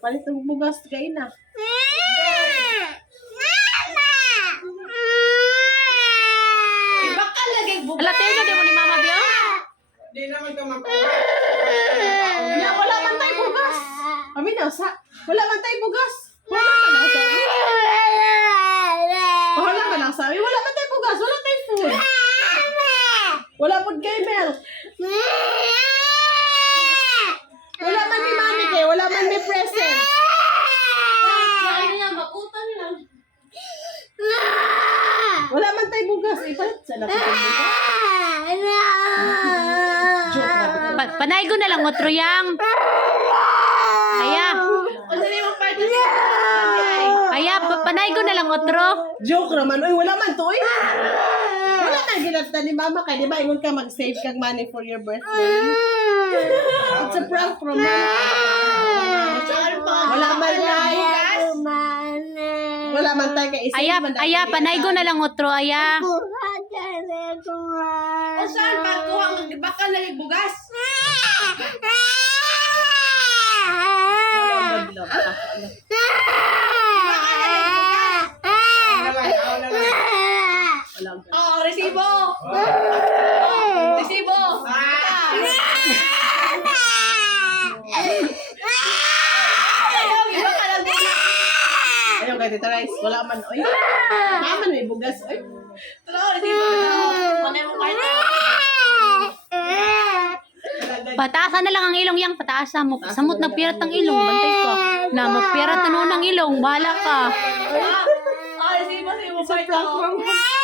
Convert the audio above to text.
Palit ng bugas kain na. Iba ka lagi bugas. Ala, tayo na, di mo ni Mama Biyo? Di naman ito Wala man tayo bugas. Kami na, wala man tayo bugas. Wala man ang sabi. Wala man ang sabi. Wala man tayo bugas. Wala tayo food. Wala po kay Mel. Wala man ni Mami kay. Wala man may present. Wala man tayo bugas. Ipalit sa lapit ng bugas. Joke na. Panay ko na lang otro yang. Aya. Aya, panay ko na lang otro. Joke naman. Uy, wala man to. Uy. Wala man ginata ni Mama kay. Di ba, ingon ka mag-save kang money for your birthday? It's a prank from Mama. Wala man tayo. Wala man tayo kay isip. Aya, panay ko na lang otro, aya. O saan pa kuha magbakal na yung bugas? Oh, resibo! Resibo! Ayaw kay Tita Rice, wala man. Oy, naman may bugas. Oy, tara, resibo. Manay mo kahit Pataasan na lang ang ilong yang, pataasan mo. Samot na pirat ang ilong, bantay ko. Na magpirat na noon ang ilong, bahala ka. resibo, resibo.